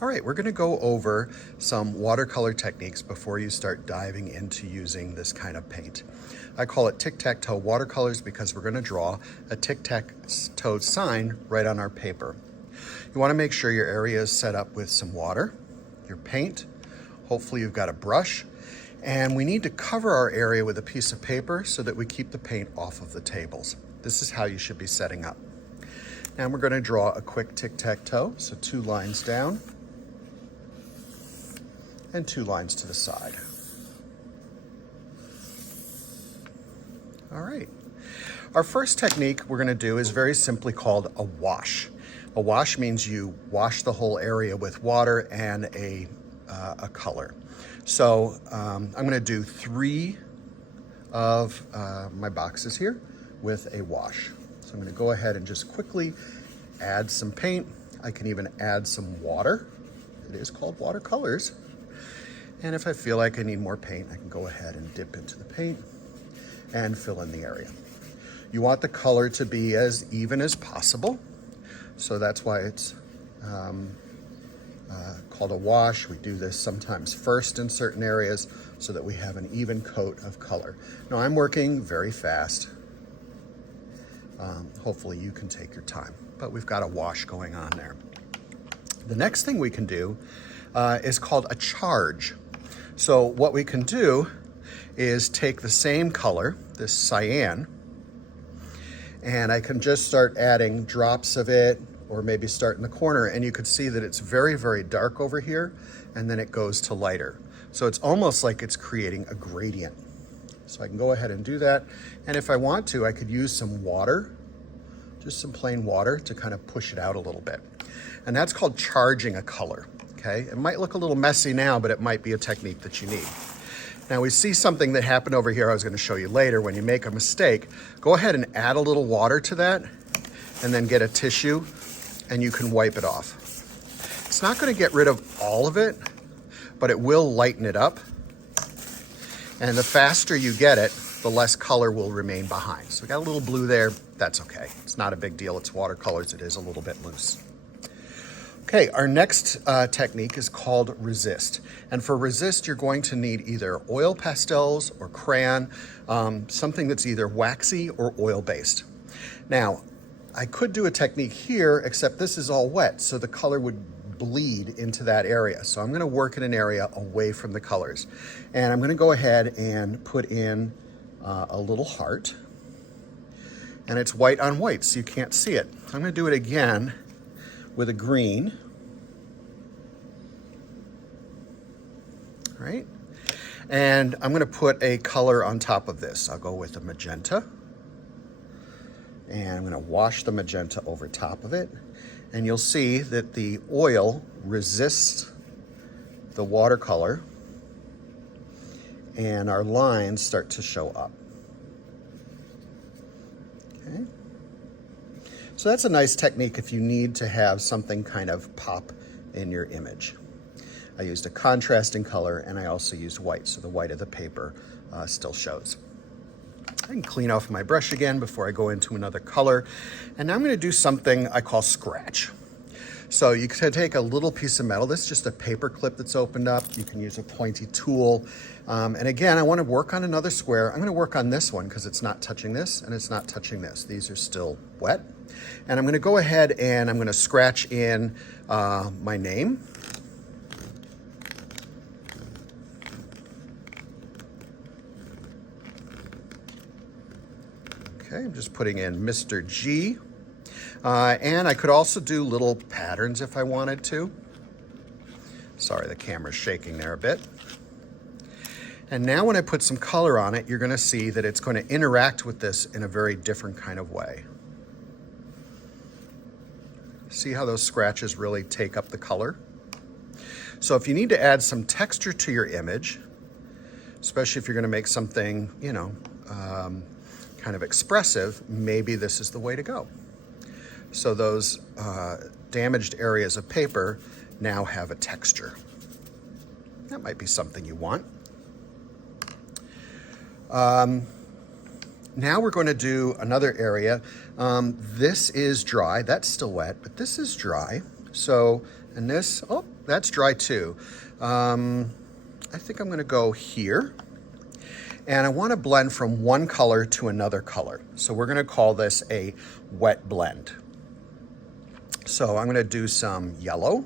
All right, we're gonna go over some watercolor techniques before you start diving into using this kind of paint. I call it tic-tac-toe watercolors because we're gonna draw a tic-tac-toe sign right on our paper. You wanna make sure your area is set up with some water, your paint, hopefully you've got a brush, and we need to cover our area with a piece of paper so that we keep the paint off of the tables. This is how you should be setting up. Now we're gonna draw a quick tic-tac-toe, so 2 lines down, and 2 lines to the side. All right. Our first technique we're going to do is very simply called a wash. A wash means you wash the whole area with water and a color. So I'm going to do 3 of my boxes here with a wash. So I'm going to go ahead and just quickly add some paint. I can even add some water. It is called watercolors. And if I feel like I need more paint, I can go ahead and dip into the paint and fill in the area. You want the color to be as even as possible. So that's why it's called a wash. We do this sometimes first in certain areas so that we have an even coat of color. Now I'm working very fast. Hopefully you can take your time, but we've got a wash going on there. The next thing we can do is called a charge. So what we can do is take the same color, this cyan, and I can just start adding drops of it, or maybe start in the corner, and you could see that it's very, very dark over here, and then it goes to lighter. So it's almost like it's creating a gradient. So I can go ahead and do that, and if I want to, I could use some water, just some plain water, to kind of push it out a little bit. And that's called charging a color. Okay, it might look a little messy now, but it might be a technique that you need. Now we see something that happened over here I was going to show you later. When you make a mistake, go ahead and add a little water to that and then get a tissue and you can wipe it off. It's not going to get rid of all of it, but it will lighten it up. And the faster you get it, the less color will remain behind. So we got a little blue there. That's okay. It's not a big deal. It's watercolors. It is a little bit loose. Okay, our next technique is called resist. And for resist, you're going to need either oil pastels or crayon, something that's either waxy or oil-based. Now, I could do a technique here, except this is all wet, so the color would bleed into that area. So I'm gonna work in an area away from the colors. And I'm gonna go ahead and put in a little heart. And it's white on white, so you can't see it. I'm gonna do it again with a green, right? And I'm gonna put a color on top of this. I'll go with a magenta, and I'm gonna wash the magenta over top of it. And you'll see that the oil resists the watercolor, and our lines start to show up. Okay. So that's a nice technique if you need to have something kind of pop in your image. I used a contrasting color and I also used white, so the white of the paper still shows. I can clean off my brush again before I go into another color. And now I'm gonna do something I call scratch. So you can take a little piece of metal. This is just a paper clip that's opened up. You can use a pointy tool. And again, I want to work on another square. I'm going to work on this one because it's not touching this and it's not touching this. These are still wet. And I'm going to go ahead and I'm going to scratch in my name. Okay, I'm just putting in Mr. G. And I could also do little patterns if I wanted to. Sorry, the camera's shaking there a bit. And now when I put some color on it, you're gonna see that it's gonna interact with this in a very different kind of way. See how those scratches really take up the color? So if you need to add some texture to your image, especially if you're gonna make something, you know, kind of expressive, maybe this is the way to go. So those damaged areas of paper now have a texture. That might be something you want. Now we're going to do another area. This is dry. That's still wet, but this is dry. So, and this, oh, that's dry too. I think I'm going to go here. And I want to blend from one color to another color. So we're going to call this a wet blend. So I'm going to do some yellow.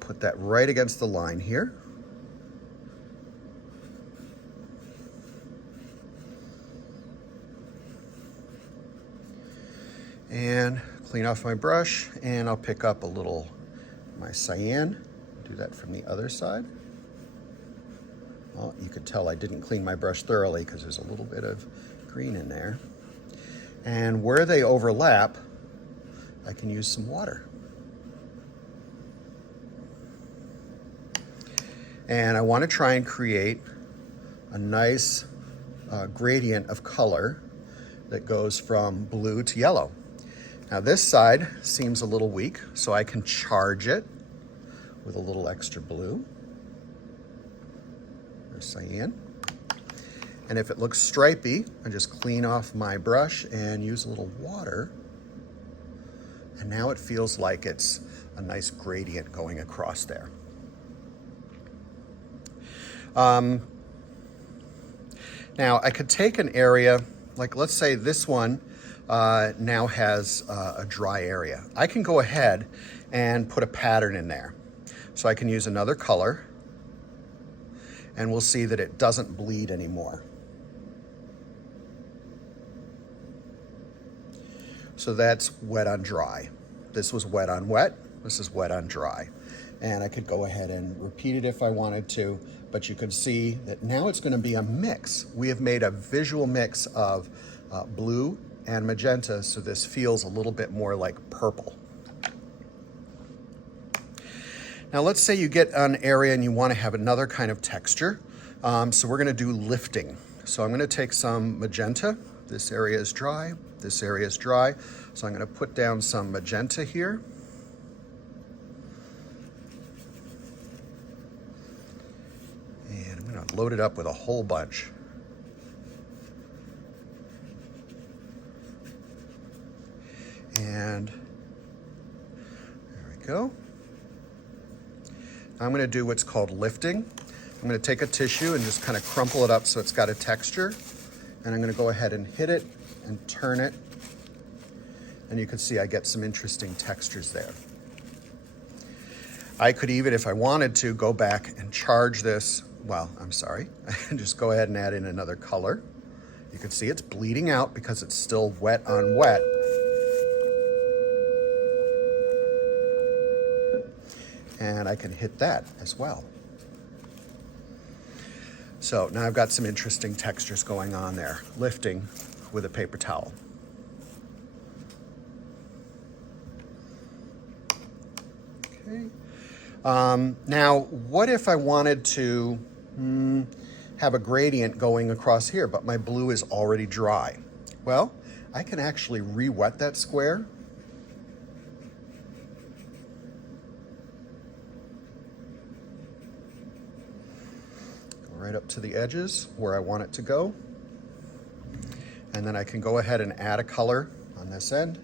Put that right against the line here. And clean off my brush, and I'll pick up a little my cyan. Do that from the other side. Well, you could tell I didn't clean my brush thoroughly because there's a little bit of green in there. And where they overlap, I can use some water. And I want to try and create a nice gradient of color that goes from blue to yellow. Now this side seems a little weak, so I can charge it with a little extra blue. There's cyan. And if it looks stripy, I just clean off my brush and use a little water. And now it feels like it's a nice gradient going across there. Now I could take an area, like let's say this one now has a dry area. I can go ahead and put a pattern in there. So I can use another color, and we'll see that it doesn't bleed anymore. So that's wet on dry. This was wet on wet, this is wet on dry. And I could go ahead and repeat it if I wanted to, but you can see that now it's going to be a mix. We have made a visual mix of blue and magenta, so this feels a little bit more like purple. Now let's say you get an area and you want to have another kind of texture. So we're going to do lifting. So I'm going to take some magenta. This area is dry, this area is dry. So I'm going to put down some magenta here. And I'm going to load it up with a whole bunch. And there we go. I'm going to do what's called lifting. I'm going to take a tissue and just kind of crumple it up so it's got a texture. And I'm going to go ahead and hit it and turn it. And you can see I get some interesting textures there. I could even, if I wanted to, go back and charge this. Well, I'm sorry. I can just go ahead and add in another color. You can see it's bleeding out because it's still wet on wet. And I can hit that as well. So now I've got some interesting textures going on there, lifting with a paper towel. Okay. Now, what if I wanted to have a gradient going across here, but my blue is already dry? Well, I can actually re-wet that square. Right up to the edges where I want it to go. And then I can go ahead and add a color on this end.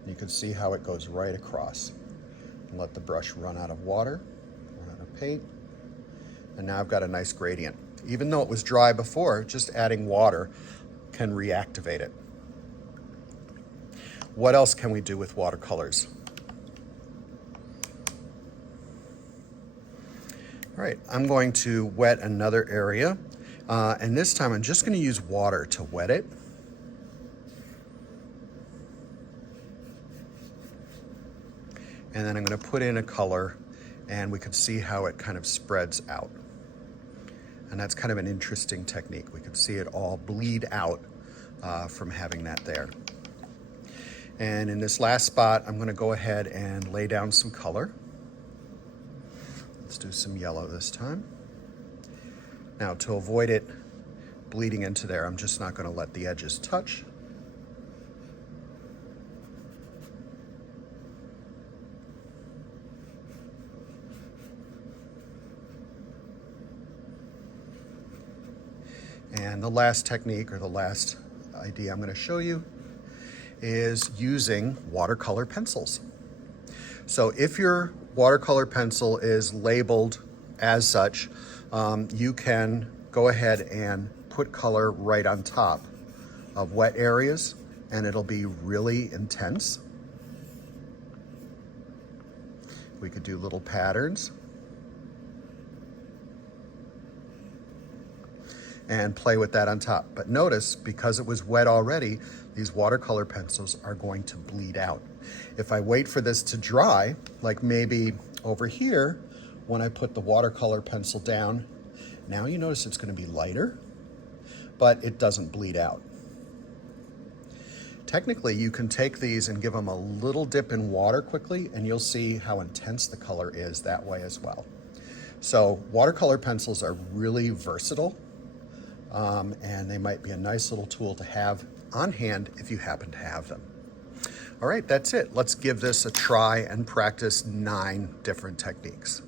And you can see how it goes right across. And let the brush run out of water, run out of paint. And now I've got a nice gradient. Even though it was dry before, just adding water can reactivate it. What else can we do with watercolors? All right, I'm going to wet another area, and this time I'm just going to use water to wet it. And then I'm going to put in a color, and we can see how it kind of spreads out. And that's kind of an interesting technique. We can see it all bleed out from having that there. And in this last spot, I'm going to go ahead and lay down some color. Let's do some yellow this time. Now, to avoid it bleeding into there, I'm just not going to let the edges touch. And the last technique, or the last idea I'm going to show you, is using watercolor pencils. So if your watercolor pencil is labeled as such, you can go ahead and put color right on top of wet areas, and it'll be really intense. We could do little patterns and play with that on top. But notice, because it was wet already, these watercolor pencils are going to bleed out. If I wait for this to dry, like maybe over here, when I put the watercolor pencil down, now you notice it's going to be lighter, but it doesn't bleed out. Technically, you can take these and give them a little dip in water quickly, and you'll see how intense the color is that way as well. So watercolor pencils are really versatile, and they might be a nice little tool to have on hand if you happen to have them. All right, that's it. Let's give this a try and practice 9 different techniques.